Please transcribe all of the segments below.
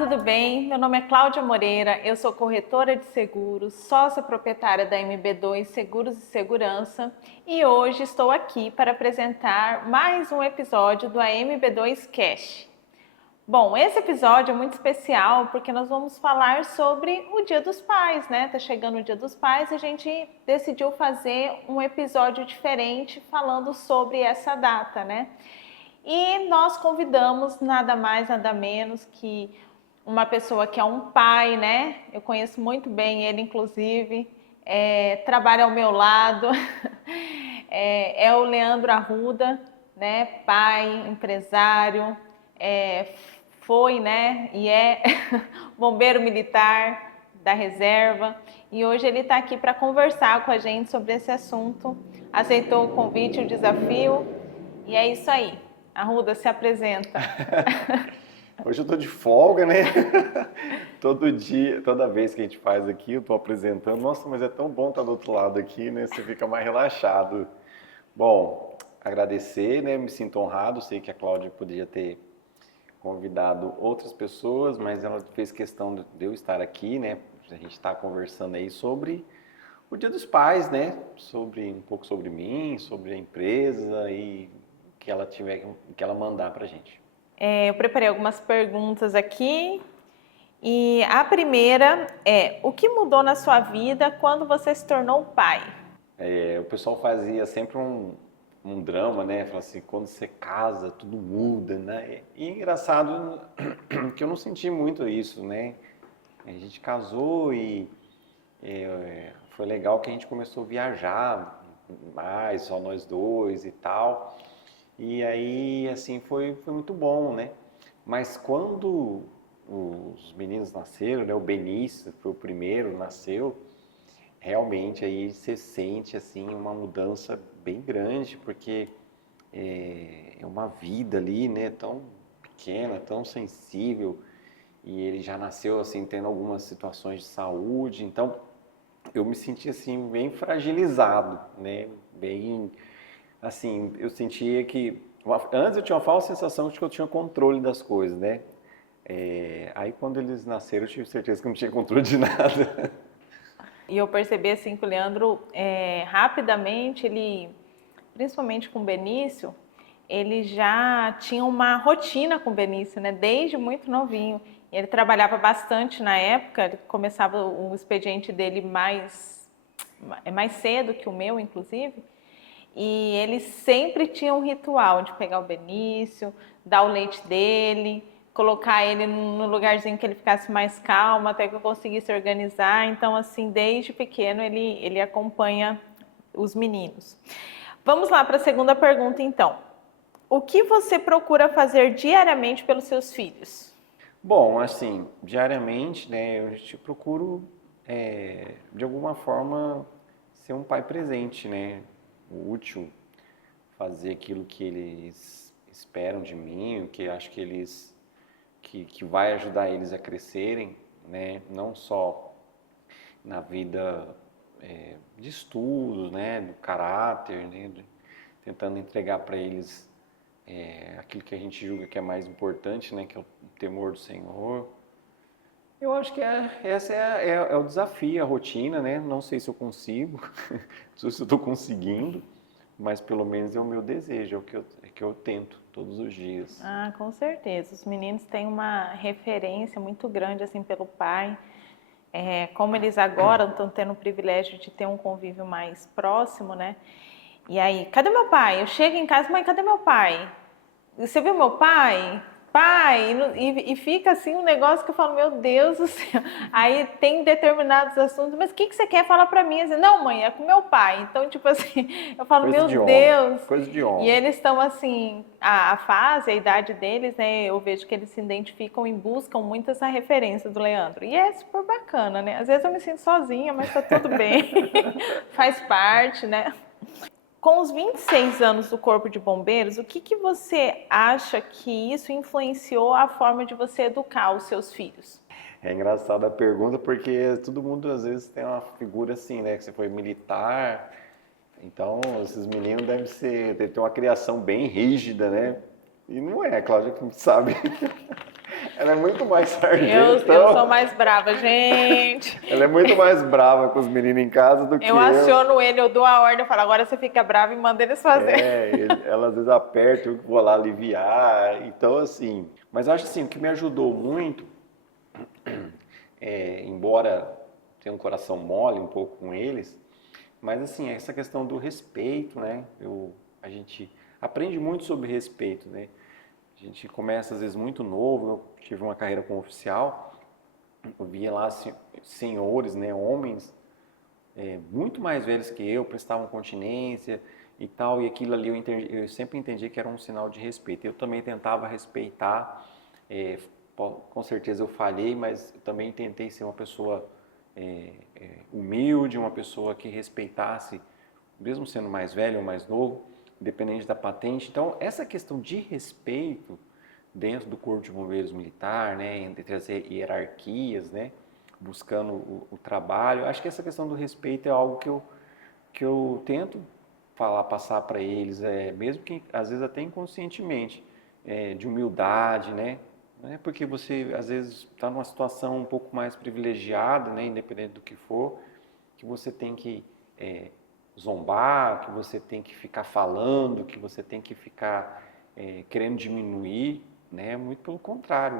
tudo bem? Meu nome é Cláudia Moreira, eu sou corretora de seguros, sócia proprietária da MB2 Seguros e Segurança e hoje estou aqui para apresentar mais um episódio do MB2 Cash. Bom, esse episódio é muito especial porque nós vamos falar sobre o Dia dos Pais, né? Tá chegando o Dia dos Pais e a gente decidiu fazer um episódio diferente falando sobre essa data, né? E nós convidamos nada mais, nada menos que uma pessoa que é um pai, né? Eu conheço muito bem ele, inclusive, trabalha ao meu lado, é o Leandro Arruda, né? Pai, empresário, foi, né? E é bombeiro militar da reserva. E hoje ele está aqui para conversar com a gente sobre esse assunto. Aceitou o convite, o desafio, e é isso aí. Arruda, se apresenta. Hoje eu tô de folga, né? Todo dia, toda vez que a gente faz aqui, eu tô apresentando. Nossa, mas é tão bom estar do outro lado aqui, né? Você fica mais relaxado. Bom, agradecer, né? Me sinto honrado. Sei que a Cláudia poderia ter convidado outras pessoas, mas ela fez questão de eu estar aqui, né? A gente está conversando aí sobre o Dia dos Pais, né? Sobre um pouco sobre mim, sobre a empresa e o que ela tiver, o que ela mandar pra gente. Eu preparei algumas perguntas aqui e a primeira é: o que mudou na sua vida quando você se tornou pai? O pessoal fazia sempre um drama, né? Fala assim, quando você casa, tudo muda, né? E é engraçado que eu não senti muito isso, né? A gente casou e foi legal que a gente começou a viajar mais, só nós dois e tal. E aí, assim, foi muito bom, né? Mas quando os meninos nasceram, né? O Benício foi o primeiro, nasceu. Realmente aí você sente assim uma mudança bem grande, porque é uma vida ali, né, tão pequena, tão sensível, e ele já nasceu assim tendo algumas situações de saúde, então eu me senti assim bem fragilizado, né, bem assim, eu sentia que antes eu tinha uma falsa sensação de que eu tinha controle das coisas, né? Aí quando eles nasceram eu tive certeza que eu não tinha controle de nada. E eu percebi assim que o Leandro, rapidamente, ele, principalmente com o Benício, ele já tinha uma rotina com o Benício, né? Desde muito novinho. E ele trabalhava bastante na época, ele começava o expediente dele mais cedo que o meu, inclusive. E ele sempre tinha um ritual de pegar o Benício, dar o leite dele, colocar ele no lugarzinho que ele ficasse mais calmo, até que eu conseguisse organizar. Então, assim, desde pequeno ele acompanha os meninos. Vamos lá para a segunda pergunta, então. O que você procura fazer diariamente pelos seus filhos? Bom, assim, diariamente, né, eu procuro, de alguma forma, ser um pai presente, né, útil, fazer aquilo que eles esperam de mim, o que acho que eles, que vai ajudar eles a crescerem, né, não só na vida de estudos, né, do caráter, né, tentando entregar para eles aquilo que a gente julga que é mais importante, né, que é o temor do Senhor. Eu acho que esse é o desafio, a rotina, né? Não sei se eu consigo, não sei se eu estou conseguindo, mas pelo menos é o meu desejo, é que eu tento todos os dias. Ah, com certeza. Os meninos têm uma referência muito grande assim pelo pai. Como eles agora estão tendo o privilégio de ter um convívio mais próximo, né? E aí, cadê meu pai? Eu chego em casa, mãe, cadê meu pai? Você viu meu pai? Pai, e fica assim um negócio que eu falo, meu Deus do céu. Aí tem determinados assuntos, mas o que você quer falar pra mim? Assim, não, mãe, é com meu pai. Então, tipo assim, eu falo, Coisa meu de homem, Deus. coisa de E homem. eles estão assim, a fase, a idade deles, né? Eu vejo que eles se identificam e buscam muito essa referência do Leandro. E é super bacana, né? Às vezes eu me sinto sozinha, mas tá tudo bem. Faz parte, né? Com os 26 anos do Corpo de Bombeiros, o que você acha que isso influenciou a forma de você educar os seus filhos? É engraçada a pergunta porque todo mundo às vezes tem uma figura assim, né? Que você foi militar, então esses meninos devem ter uma criação bem rígida, né? E não é, claro que sabe. Ela é muito mais sargento. Eu sou mais brava, gente. Ela é muito mais brava com os meninos em casa do que eu. Eu aciono ele, eu dou a ordem, eu falo, agora você fica bravo e manda eles fazer. Ela às vezes aperta, eu vou lá aliviar. Então, assim... Mas eu acho assim, o que me ajudou muito, embora tenha um coração mole um pouco com eles, mas assim, essa questão do respeito, né? A gente aprende muito sobre respeito, né? A gente começa às vezes muito novo, eu tive uma carreira como oficial, eu via lá senhores, né, homens, muito mais velhos que eu, prestavam continência e tal, e aquilo ali eu sempre entendi que era um sinal de respeito. Eu também tentava respeitar, com certeza eu falhei, mas eu também tentei ser uma pessoa humilde, uma pessoa que respeitasse, mesmo sendo mais velho ou mais novo, independente da patente. Então, essa questão de respeito dentro do Corpo de Bombeiros Militar, né, entre as hierarquias, né, buscando o trabalho, acho que essa questão do respeito é algo que eu tento passar para eles, mesmo que às vezes até inconscientemente, de humildade, né? Não é porque você às vezes está numa situação um pouco mais privilegiada, né, independente do que for, que você tem que zombar, que você tem que ficar falando, que você tem que ficar querendo diminuir, né? Muito pelo contrário,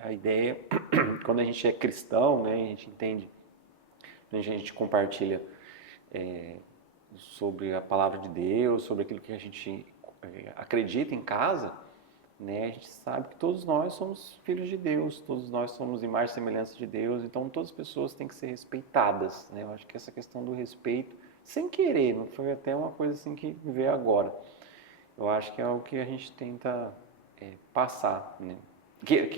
a ideia, quando a gente é cristão, né, a gente entende, a gente compartilha sobre a palavra de Deus, sobre aquilo que a gente acredita em casa, né? A gente sabe que todos nós somos filhos de Deus, todos nós somos imagem e semelhança de Deus, então todas as pessoas têm que ser respeitadas, né? Eu acho que essa questão do respeito, sem querer, não foi até uma coisa assim que veio agora. Eu acho que é o que a gente tenta passar, né? Que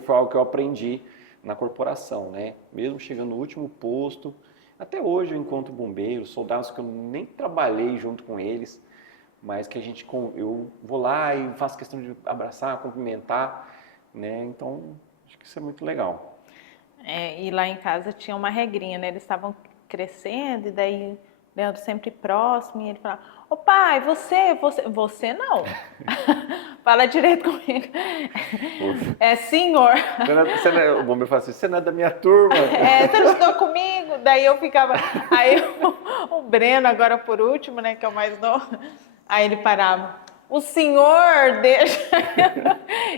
foi algo que eu aprendi na corporação, né? Mesmo chegando no último posto, até hoje eu encontro bombeiros, soldados que eu nem trabalhei junto com eles, mas que eu vou lá e faço questão de abraçar, cumprimentar, né? Então, acho que isso é muito legal. E lá em casa tinha uma regrinha, né? Eles estavam crescendo e daí o Leandro sempre próximo e ele falava, ô pai, você não. Fala direito comigo. Senhor. O bombeiro fala assim, você não é da minha turma. Você não estudou comigo? Daí eu ficava... Aí o Breno, agora por último, né, que é o mais novo, aí ele parava, o senhor deixa...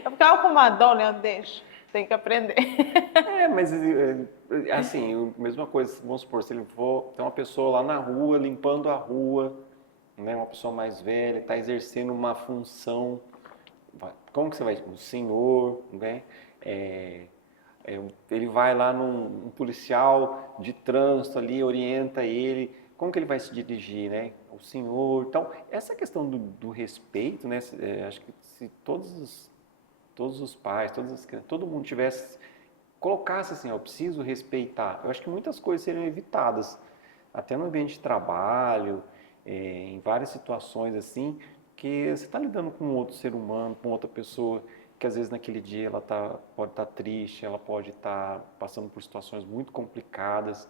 Eu ficava com uma dó, Leandro, deixa, tem que aprender. Mas assim, mesma coisa, vamos supor, se ele for, tem uma pessoa lá na rua, limpando a rua, né, uma pessoa mais velha, está exercendo uma função, como que você vai? O senhor, né? Ele vai lá num policial de trânsito ali, orienta ele, como que ele vai se dirigir, né? O senhor. Então, essa questão do respeito, né? Acho que se todos os pais, todo mundo colocasse assim, eu preciso respeitar, eu acho que muitas coisas seriam evitadas, até no ambiente de trabalho, em várias situações assim, que você está lidando com outro ser humano, com outra pessoa, que às vezes naquele dia ela pode estar triste, ela pode estar passando por situações muito complicadas,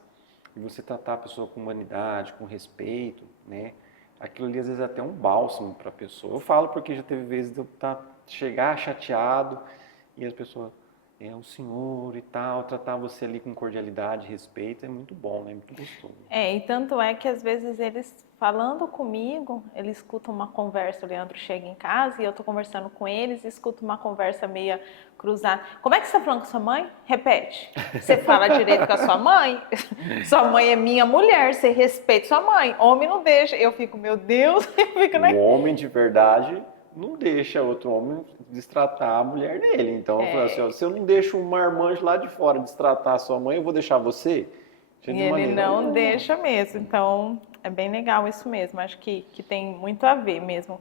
e você tratar a pessoa com humanidade, com respeito, né? Aquilo ali às vezes é até um bálsamo para a pessoa. Eu falo porque já teve vezes de eu chegar chateado e as pessoas, o senhor e tal, tratar você ali com cordialidade, respeito, é muito bom, né? Muito gostoso. E tanto é que às vezes eles falando comigo, eles escutam uma conversa, o Leandro chega em casa e eu tô conversando com eles e escuto uma conversa meia cruzada. Como é que você tá falando com sua mãe? Repete. Você fala direito com a sua mãe? Sua mãe é minha mulher, você respeita sua mãe. Homem não deixa. Eu fico, meu Deus, eu fico, né? O homem de verdade não deixa outro homem destratar a mulher dele. Então, eu falo assim, se eu não deixo um marmanjo lá de fora destratar a sua mãe, eu vou deixar você? E ele não deixa mesmo. Então, é bem legal isso mesmo. Acho que tem muito a ver mesmo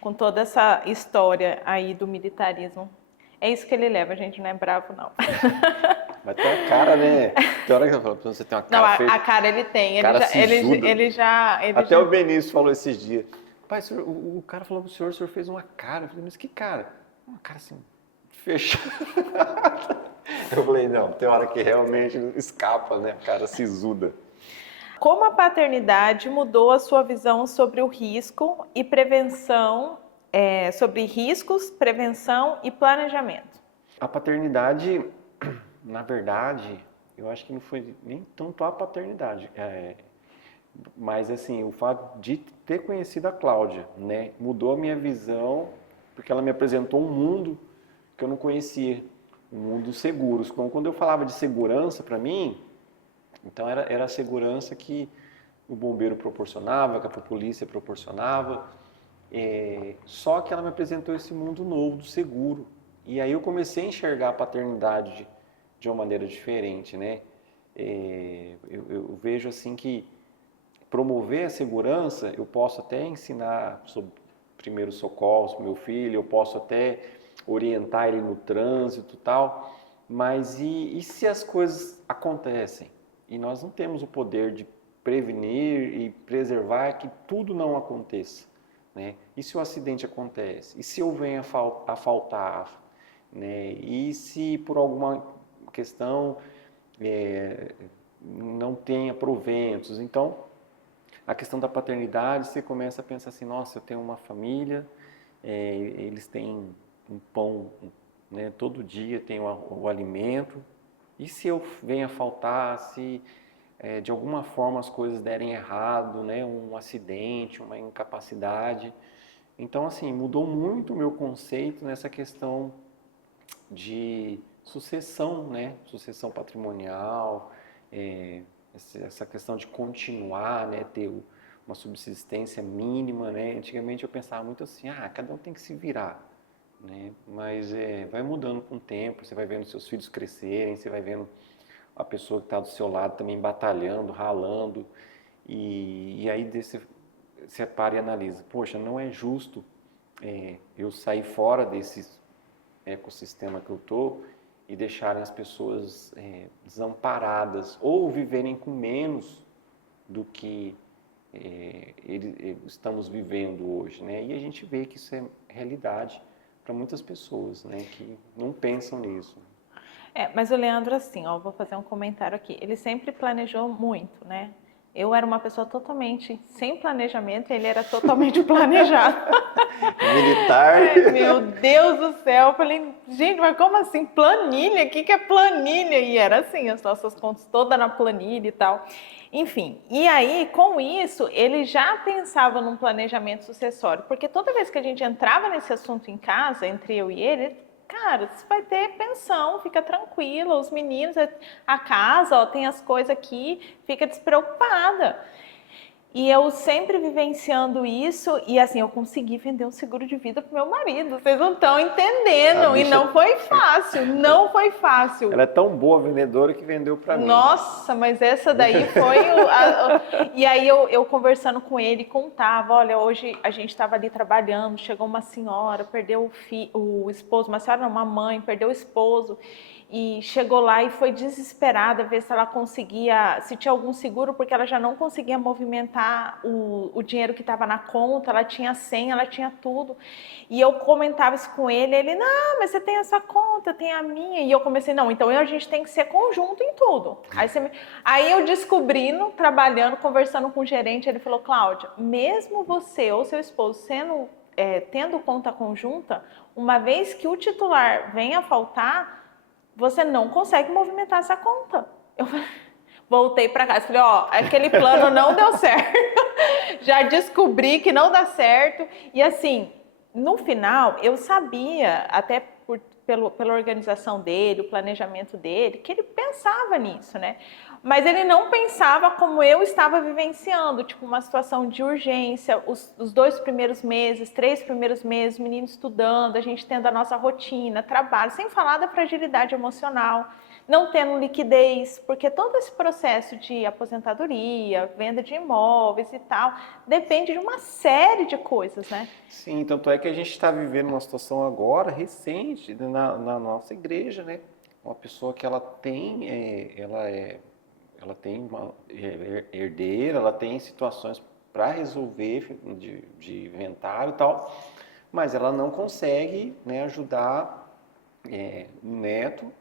com toda essa história aí do militarismo. É isso que ele leva, a gente não é bravo, não. Mas tem a cara, né? Tem hora que você tem uma cara Não, a cara ele tem. Ele já... Até o Benício falou esses dias. Pai, o cara falou pro senhor, o senhor fez uma cara. Eu falei, mas que cara? Uma cara assim, fechada. Eu falei, não, tem hora que realmente escapa, né? A cara sisuda. Como a paternidade mudou a sua visão sobre o risco e prevenção, sobre riscos, prevenção e planejamento? A paternidade, na verdade, eu acho que não foi nem tanto a paternidade, mas assim, o fato de ter conhecido a Cláudia, né, mudou a minha visão, porque ela me apresentou um mundo que eu não conhecia, um mundo dos seguros. Então, quando eu falava de segurança para mim, então era a segurança que o bombeiro proporcionava, que a polícia proporcionava, só que ela me apresentou esse mundo novo do seguro. E aí eu comecei a enxergar a paternidade de uma maneira diferente, né? Eu vejo assim que promover a segurança, eu posso até ensinar sobre primeiros socorros para o meu filho, eu posso até orientar ele no trânsito e tal, mas e se as coisas acontecem e nós não temos o poder de prevenir e preservar que tudo não aconteça, né? E se o acidente acontece? E se eu venho a faltar? Né? E se por alguma questão não tenha proventos? Então, a questão da paternidade, você começa a pensar assim, nossa, eu tenho uma família, eles têm um pão, né, todo dia tem o alimento, e se eu venho a faltar, se de alguma forma as coisas derem errado, né, um acidente, uma incapacidade. Então, assim, mudou muito o meu conceito nessa questão de sucessão, né, sucessão patrimonial, essa questão de continuar, né, ter uma subsistência mínima, né? Antigamente eu pensava muito assim, cada um tem que se virar, né? Mas vai mudando com o tempo, você vai vendo seus filhos crescerem, você vai vendo a pessoa que está do seu lado também batalhando, ralando, e aí você para e analisa, poxa, não é justo eu sair fora desse ecossistema que eu estou e deixarem as pessoas desamparadas ou viverem com menos do que estamos vivendo hoje, né? E a gente vê que isso é realidade para muitas pessoas, né? Que não pensam nisso. Mas o Leandro, assim, ó, vou fazer um comentário aqui. Ele sempre planejou muito, né? Eu era uma pessoa totalmente sem planejamento, ele era totalmente planejado. Militar. Meu Deus do céu, eu falei, gente, mas como assim? Planilha? O que é planilha? E era assim, as nossas contas todas na planilha e tal. Enfim, e aí, com isso, ele já pensava num planejamento sucessório, porque toda vez que a gente entrava nesse assunto em casa, entre eu e ele, cara, você vai ter pensão, fica tranquila, os meninos, a casa, ó, tem as coisas aqui, fica despreocupada. E eu sempre vivenciando isso, e assim, eu consegui vender um seguro de vida pro meu marido. Vocês não estão entendendo. E não foi fácil, não foi fácil. Ela é tão boa vendedora que vendeu para mim. Nossa, mas essa daí foi E aí eu conversando com ele, contava, olha, hoje a gente estava ali trabalhando, chegou uma senhora, perdeu o esposo, uma senhora não, uma mãe, perdeu o esposo, e chegou lá e foi desesperada ver se ela conseguia, se tinha algum seguro, porque ela já não conseguia movimentar o dinheiro que estava na conta, ela tinha senha, ela tinha tudo. E eu comentava isso com ele, não, mas você tem a sua conta, eu tenho a minha. E eu comecei, não, então a gente tem que ser conjunto em tudo. Aí eu descobrindo, trabalhando, conversando com o gerente, ele falou, Cláudia, mesmo você ou seu esposo tendo conta conjunta, uma vez que o titular venha a faltar, você não consegue movimentar essa conta. Eu voltei para casa, falei, aquele plano não deu certo. Já descobri que não dá certo. E assim, no final, eu sabia, até pela organização dele, o planejamento dele, que ele pensava nisso, né? Mas ele não pensava como eu estava vivenciando, tipo uma situação de urgência, os 2 primeiros meses, 3 primeiros meses, menino estudando, a gente tendo a nossa rotina, trabalho, sem falar da fragilidade emocional, não tendo liquidez, porque todo esse processo de aposentadoria, venda de imóveis e tal, depende de uma série de coisas, né? Sim, tanto é que a gente está vivendo uma situação agora, recente, na nossa igreja, né? Uma pessoa que ela tem uma herdeira, ela tem situações para resolver de inventário e tal, mas ela não consegue, né, ajudar o neto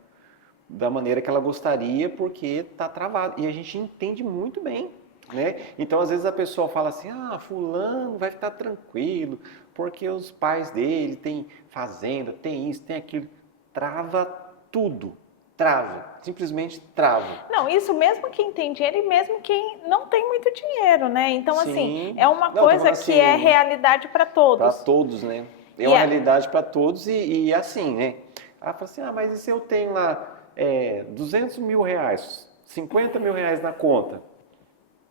da maneira que ela gostaria porque está travado. E a gente entende muito bem, né? Então, às vezes a pessoa fala assim, fulano vai ficar tranquilo porque os pais dele têm fazenda, tem isso, tem aquilo. trava tudo. Trava, simplesmente trava. Não, isso mesmo quem tem dinheiro e mesmo quem não tem muito dinheiro, né? Então, assim, Sim. é uma Não, tô coisa falando que é assim, realidade para para todos. todos, né? É E uma é, realidade para todos e assim, né? Ah, fala assim, mas e se eu tenho lá 200 mil reais, 50 mil reais na conta?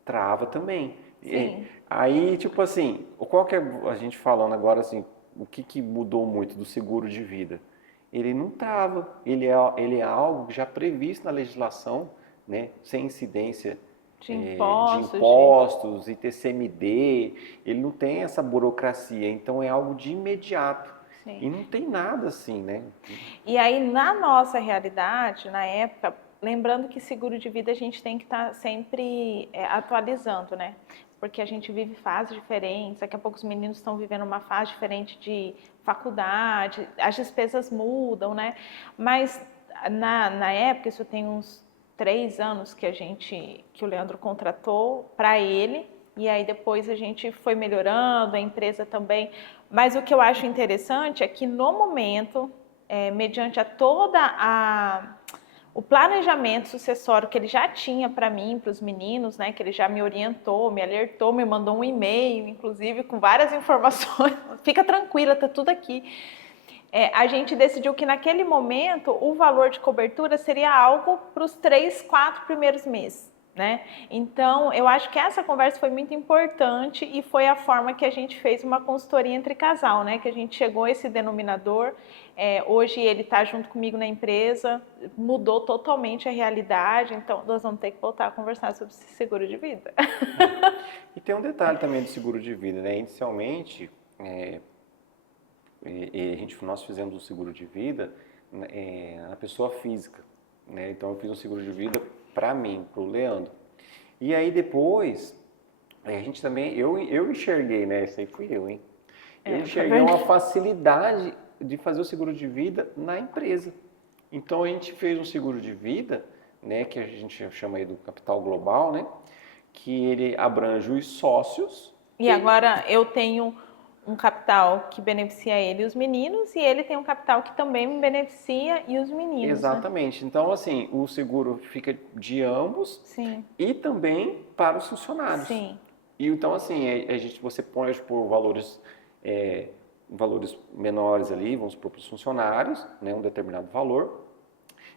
Trava também. sim, Aí, tipo assim, qual que é a gente falando agora assim, o que mudou muito do seguro de vida? Ele não trava, ele é algo já previsto na legislação, né, sem incidência de de impostos, de... impostos, ITCMD, ele não tem essa burocracia, então é algo de imediato. Sim. E não tem nada assim, né? E aí, na nossa realidade, na época, lembrando que seguro de vida a gente tem que estar sempre atualizando, né? Porque a gente vive fases diferentes, daqui a pouco os meninos estão vivendo uma fase diferente de faculdade, as despesas mudam, né? Mas na época, isso tem uns 3 anos que o Leandro contratou para ele, e aí depois a gente foi melhorando, a empresa também. Mas o que eu acho interessante é que no momento mediante o planejamento sucessório que ele já tinha para mim, para os meninos, né, que ele já me orientou, me alertou, me mandou um e-mail, inclusive, com várias informações. Fica tranquila, tá tudo aqui. A gente decidiu que naquele momento o valor de cobertura seria algo para os 3, 4 primeiros meses. Né? Então, eu acho que essa conversa foi muito importante e foi a forma que a gente fez uma consultoria entre casal, né? Que a gente chegou a esse denominador. Hoje ele está junto comigo na empresa, mudou totalmente a realidade, então nós vamos ter que voltar a conversar sobre esse seguro de vida. E tem um detalhe também do seguro de vida, né? Inicialmente, nós fizemos o seguro de vida na pessoa física, né? Então eu fiz um seguro de vida para mim, para o Leandro. E aí depois, a gente também, eu enxerguei, né? Esse aí fui eu, hein? Eu enxerguei uma facilidade de fazer o seguro de vida na empresa. Então a gente fez um seguro de vida, né? Que a gente chama aí do capital global, né? Que ele abrange os sócios. E agora eu tenho um capital que beneficia ele e os meninos, e ele tem um capital que também me beneficia e os meninos, né? Exatamente. Então, assim, o seguro fica de ambos Sim, e também para os funcionários. sim, E então, assim, você pode pôr valores menores ali, vamos supor, para os funcionários, né, um determinado valor,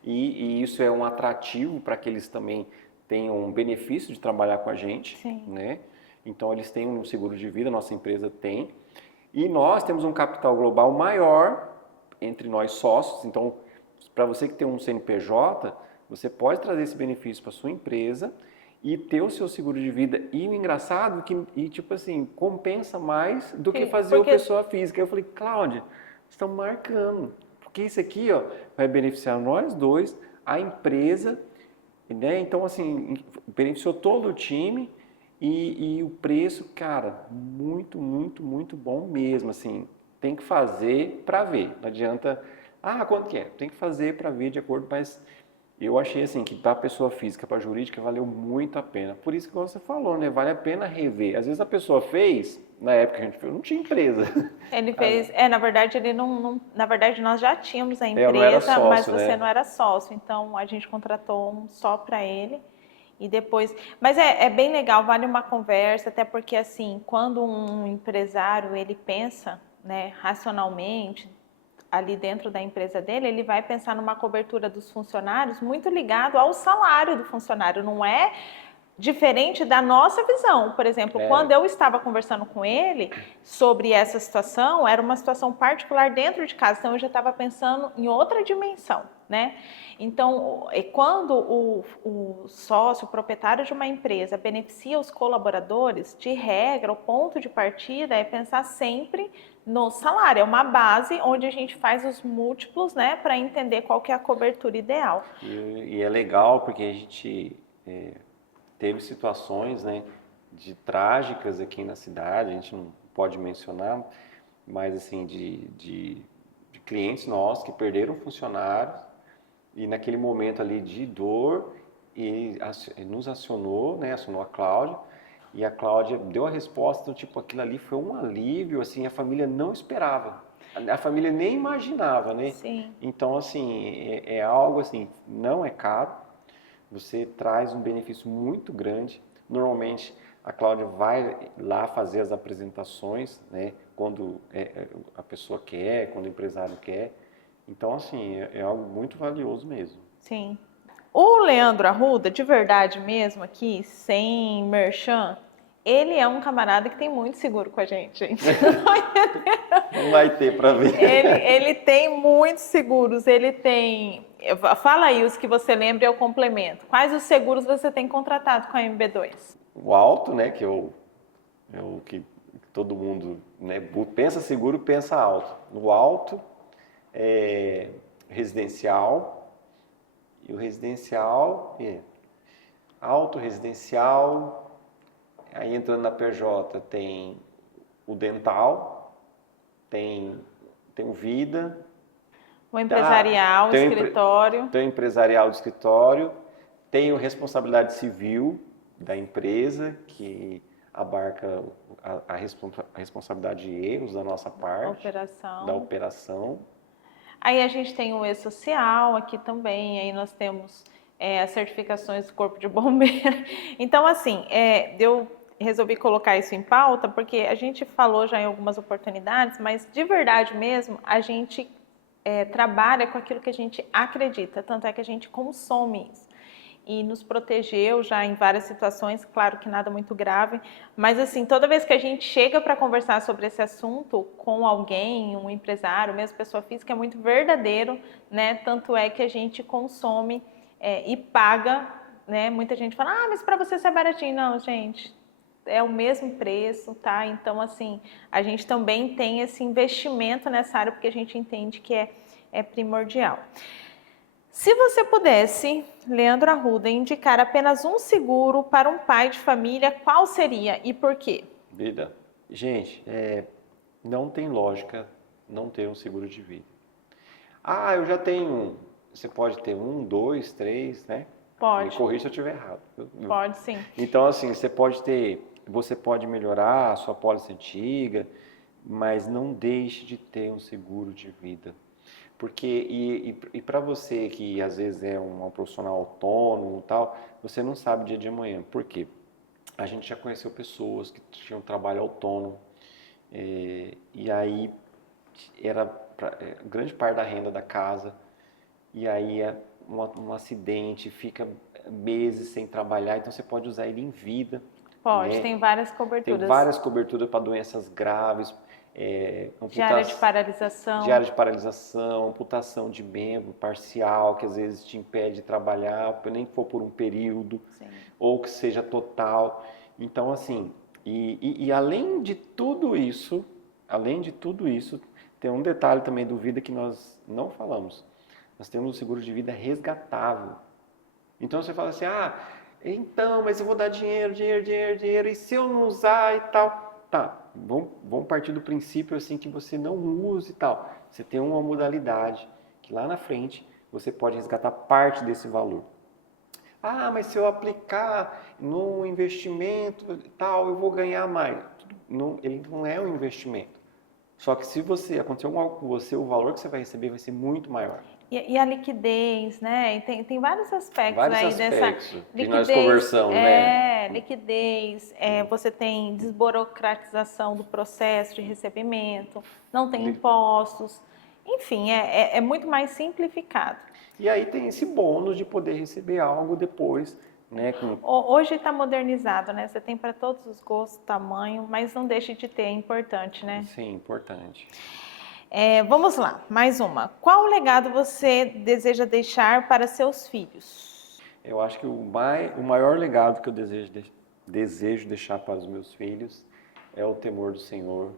e isso é um atrativo para que eles também tenham um benefício de trabalhar com a gente, sim. né? Então, eles têm um seguro de vida, nossa empresa tem, e nós temos um capital global maior entre nós sócios. Então, para você que tem um CNPJ, você pode trazer esse benefício para sua empresa e ter o seu seguro de vida. E o engraçado tipo assim, compensa mais do que fazer a pessoa física. Eu falei, Cláudia, estão marcando, porque isso aqui, ó, vai beneficiar nós dois, a empresa, né? Então, assim, beneficiou todo o time. E o preço, cara, muito, muito, muito bom mesmo, assim, tem que fazer para ver, não adianta, quanto que é? Tem que fazer para ver de acordo, mas eu achei assim, que para pessoa física, para jurídica, valeu muito a pena, por isso que você falou, né, vale a pena rever, às vezes a pessoa fez, na época que a gente fez, não tinha empresa. Ele fez, na verdade, ele na verdade, nós já tínhamos a Eu não era empresa, mas sócio, você né? não era sócio, então a gente contratou um só para ele. E depois, mas é bem legal, vale uma conversa, até porque assim, quando um empresário ele pensa, né, racionalmente ali dentro da empresa dele, ele vai pensar numa cobertura dos funcionários muito ligado ao salário do funcionário, não é diferente da nossa visão. Por exemplo, quando eu estava conversando com ele sobre essa situação, era uma situação particular dentro de casa, então eu já estava pensando em outra dimensão, né? Então, quando o sócio, o proprietário de uma empresa beneficia os colaboradores, de regra, o ponto de partida é pensar sempre no salário. É uma base onde a gente faz os múltiplos, né, para entender qual que é a cobertura ideal. E é legal porque a gente teve situações, né, de trágicas aqui na cidade, a gente não pode mencionar, mas assim, de clientes nossos que perderam funcionários e naquele momento ali de dor, e nos acionou, né, acionou a Cláudia, E a Cláudia deu a resposta, então, tipo, aquilo ali foi um alívio, assim, a família não esperava. A família nem imaginava, né? Sim. Então, assim, é algo assim, não é caro, você traz um benefício muito grande. Normalmente, a Cláudia vai lá fazer as apresentações, né? Quando a pessoa quer, quando o empresário quer. Então, assim, é algo muito valioso mesmo. Sim. O Leandro Arruda, de verdade mesmo aqui, sem merchan, ele é um camarada que tem muito seguro com a gente. Não vai ter para ver. Ele tem muitos seguros, ele tem... Fala aí os que você lembra e eu complemento. Quais os seguros você tem contratado com a MB2? O alto, né, que é o que todo mundo, né, pensa seguro, pensa alto. No alto, residencial, e o residencial, alto, residencial, aí entrando na PJ tem o dental, tem o vida, O empresarial, o escritório. tem o empresarial do escritório, tem o responsabilidade civil da empresa, que abarca a responsabilidade de erros da nossa parte, da operação. Aí a gente tem o E-Social aqui também, aí nós temos as certificações do Corpo de Bombeiro. Então, assim, eu resolvi colocar isso em pauta porque a gente falou já em algumas oportunidades, mas de verdade mesmo, a gente trabalha com aquilo que a gente acredita, tanto é que a gente consome isso. E nos protegeu já em várias situações, claro que nada muito grave, mas assim, toda vez que a gente chega para conversar sobre esse assunto com alguém, um empresário, mesmo pessoa física, é muito verdadeiro, né? Tanto é que a gente consome e paga, né? Muita gente fala, mas para você isso é baratinho. Não, gente, é o mesmo preço, tá? Então, assim, a gente também tem esse investimento nessa área porque a gente entende que é primordial. Se você pudesse, Leandro Arruda, indicar apenas um seguro para um pai de família, qual seria e por quê? Vida. Gente, não tem lógica não ter um seguro de vida. Eu já tenho um. Você pode ter um, dois, três, né? Pode. Me corrija se eu estiver errado. Pode sim. Então, assim, você pode melhorar a sua pólice antiga, mas não deixe de ter um seguro de vida. Porque, e para você que às vezes é um profissional autônomo e tal, você não sabe o dia de amanhã. Por quê? A gente já conheceu pessoas que tinham trabalho autônomo, e aí era grande parte da renda da casa, e aí um acidente, fica meses sem trabalhar, então você pode usar ele em vida. Pode, né? tem várias coberturas. Tem várias coberturas para doenças graves, diária de paralisação. Diária de paralisação, amputação de membro parcial, que às vezes te impede de trabalhar, nem que for por um período, Sim. ou que seja total. Então, assim, e além de tudo isso, tem um detalhe também do vida que nós não falamos. Nós temos um seguro de vida resgatável. Então você fala assim, então, mas eu vou dar dinheiro, e se eu não usar e tal? Tá, vamos partir do princípio assim que você não use e tal. Você tem uma modalidade que lá na frente você pode resgatar parte desse valor. Mas se eu aplicar no investimento e tal, eu vou ganhar mais. Ele não é um investimento. Só que se acontecer algo com você, o valor que você vai receber vai ser muito maior. E a liquidez, né? E tem vários aspectos aí dessa que nós conversamos, né? Liquidez, você tem desburocratização do processo de recebimento, não tem impostos, enfim, é muito mais simplificado. E aí tem esse bônus de poder receber algo depois, né? Hoje está modernizado, né? Você tem para todos os gostos, tamanho, mas não deixe de ter, é importante, né? Sim, importante. Vamos lá, mais uma. Qual legado você deseja deixar para seus filhos? Eu acho que o maior legado que eu desejo deixar para os meus filhos é o temor do Senhor,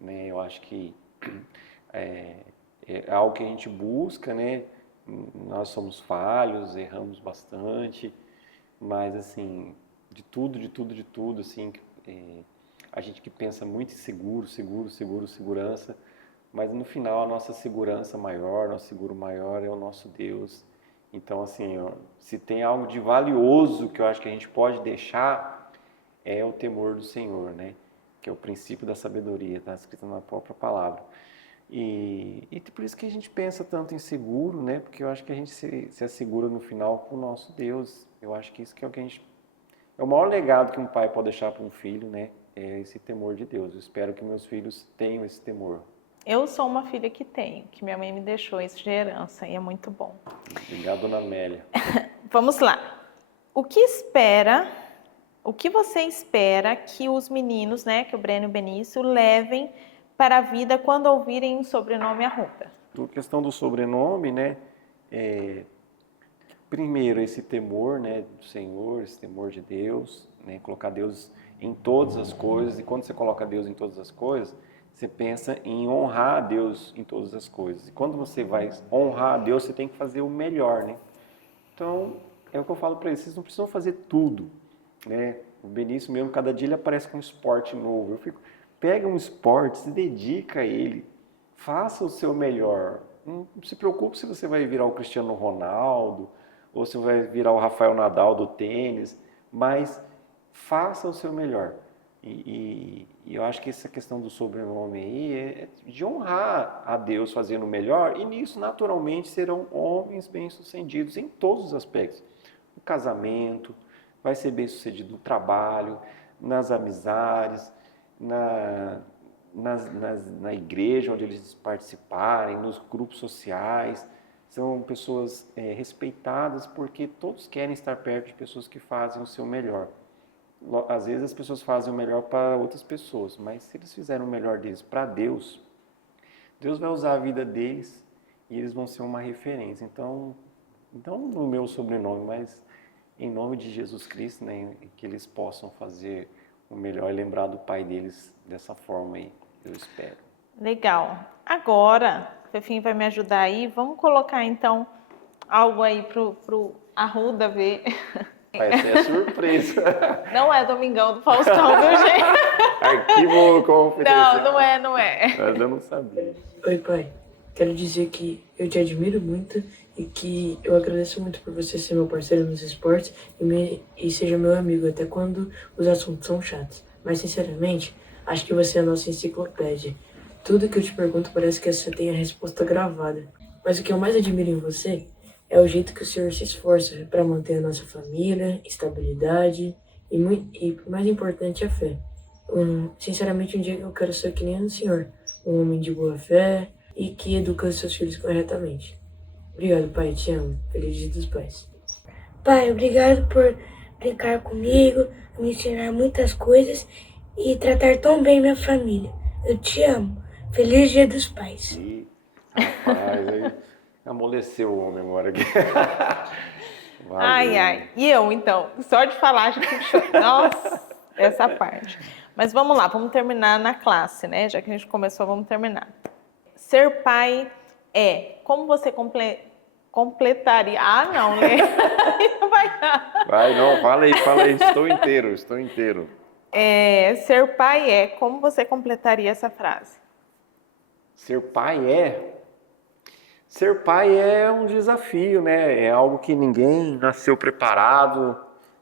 né? Eu acho que é algo que a gente busca, né? Nós somos falhos, erramos bastante, mas assim, de tudo, assim, a gente que pensa muito em segurança, mas no final a nossa segurança maior, nosso seguro maior é o nosso Deus. Então, assim, se tem algo de valioso que eu acho que a gente pode deixar, é o temor do Senhor, né? Que é o princípio da sabedoria, está escrito na própria palavra. E por isso que a gente pensa tanto em seguro, né? Porque eu acho que a gente se assegura no final com o nosso Deus. Eu acho que isso que é o que a gente... É o maior legado que um pai pode deixar para um filho, né? É esse temor de Deus. Eu espero que meus filhos tenham esse temor. Eu sou uma filha que tenho, que minha mãe me deixou isso de herança e é muito bom. Obrigado, dona Amélia. Vamos lá. O que você espera que os meninos, né, que o Breno e o Benício, levem para a vida quando ouvirem o sobrenome Arruda? A questão do sobrenome, né? Primeiro, esse temor, né, do Senhor, esse temor de Deus, né? Colocar Deus em todas as coisas. E quando você coloca Deus em todas as coisas, você pensa em honrar a Deus em todas as coisas. E quando você vai honrar a Deus, você tem que fazer o melhor, né? Então, é o que eu falo para eles, vocês não precisam fazer tudo, né? O Benício mesmo, cada dia ele aparece com um esporte novo. Pega um esporte, se dedica a ele, faça o seu melhor. Não se preocupe se você vai virar o Cristiano Ronaldo, ou se vai virar o Rafael Nadal do tênis, mas faça o seu melhor. E eu acho que essa questão do sobrenome aí é de honrar a Deus fazendo o melhor, e nisso naturalmente serão homens bem-sucedidos em todos os aspectos. No casamento, vai ser bem-sucedido no trabalho, nas amizades, na igreja onde eles participarem, nos grupos sociais. São pessoas respeitadas porque todos querem estar perto de pessoas que fazem o seu melhor. Às vezes as pessoas fazem o melhor para outras pessoas, mas se eles fizerem o melhor deles para Deus, Deus vai usar a vida deles e eles vão ser uma referência. Então, não no meu sobrenome, mas em nome de Jesus Cristo, né, que eles possam fazer o melhor e lembrar do Pai deles dessa forma aí, eu espero. Legal. Agora, o Fefinho vai me ajudar aí. Vamos colocar então algo aí pro Arruda ver. Vai ser a surpresa. Não é Domingão do Faustão, viu, gente? Arquivo confidencial. Não é. Mas eu não sabia. Oi, pai. Quero dizer que eu te admiro muito e que eu agradeço muito por você ser meu parceiro nos esportes e seja meu amigo até quando os assuntos são chatos. Mas, sinceramente, acho que você é a nossa enciclopédia. Tudo que eu te pergunto parece que você tem a resposta gravada. Mas o que eu mais admiro em você é o jeito que o senhor se esforça para manter a nossa família, estabilidade e mais importante, a fé. Sinceramente, um dia eu quero ser que nem o senhor, um homem de boa fé e que educa seus filhos corretamente. Obrigado, pai, te amo. Feliz Dia dos Pais. Pai, obrigado por brincar comigo, me ensinar muitas coisas e tratar tão bem minha família. Eu te amo. Feliz Dia dos Pais. E, rapaz, aí amoleceu o homem agora aqui. Valeu. Ai. E eu, então? Só de falar já fico chorando. Nossa, essa parte. Mas vamos lá, vamos terminar na classe, né? Já que a gente começou, vamos terminar. Ser pai é... Como você completaria... Ah, não, né? Não vai dar. Vai, não, fala aí. Estou inteiro. Ser pai é... Como você completaria essa frase? Ser pai é... Ser pai é um desafio, né? É algo que ninguém nasceu preparado.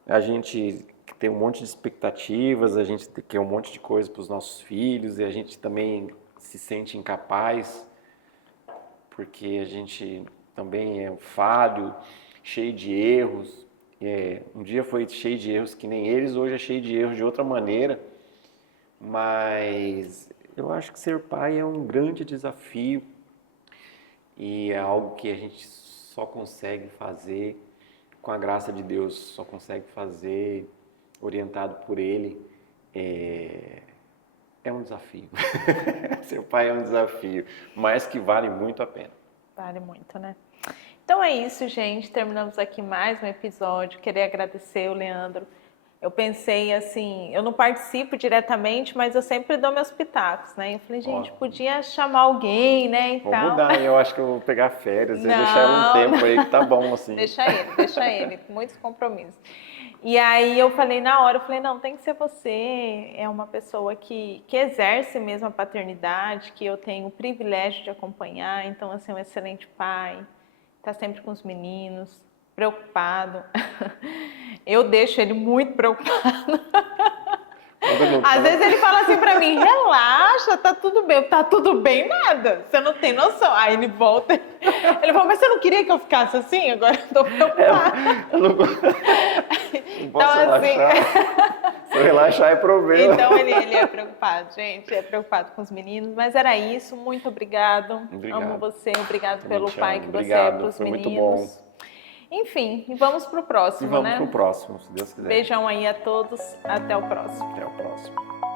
A gente tem um monte de expectativas, a gente quer um monte de coisa para os nossos filhos e a gente também se sente incapaz porque a gente também é falho, cheio de erros. Um dia foi cheio de erros que nem eles, hoje é cheio de erros de outra maneira. Mas eu acho que ser pai é um grande desafio. E é algo que a gente só consegue fazer com a graça de Deus, só consegue fazer orientado por Ele. É um desafio. Ser pai é um desafio, mas que vale muito a pena. Vale muito, né? Então é isso, gente. Terminamos aqui mais um episódio. Queria agradecer o Leandro. Eu pensei assim, eu não participo diretamente, mas eu sempre dou meus pitacos, né? Eu falei, gente, podia chamar alguém, né, e Vou tal. mudar, eu acho que eu vou pegar férias e Não, deixar ele um tempo aí que tá bom, assim. Deixa ele, com muitos compromissos. E aí eu falei na hora, eu falei, não, tem que ser você, é uma pessoa que exerce mesmo a paternidade, que eu tenho o privilégio de acompanhar, então assim, um excelente pai, tá sempre com os meninos, preocupado. Eu deixo ele muito preocupado. Lu? Às vezes ele fala assim pra mim, relaxa, tá tudo bem. Tá tudo bem nada, você não tem noção. Aí ele volta, ele fala, mas você não queria que eu ficasse assim? Agora eu tô preocupada. Eu não posso Então, relaxar. Se eu relaxar é problema. Então ele é preocupado, gente, é preocupado com os meninos. Mas era isso, muito obrigado. Obrigado. Amo você, obrigado Também pelo te pai amo. que você é Obrigado, pros foi muito meninos. bom. Enfim, e vamos pro E próximo, vamos né? pro próximo, se Deus quiser. Beijão aí a todos, até o próximo. Até o próximo.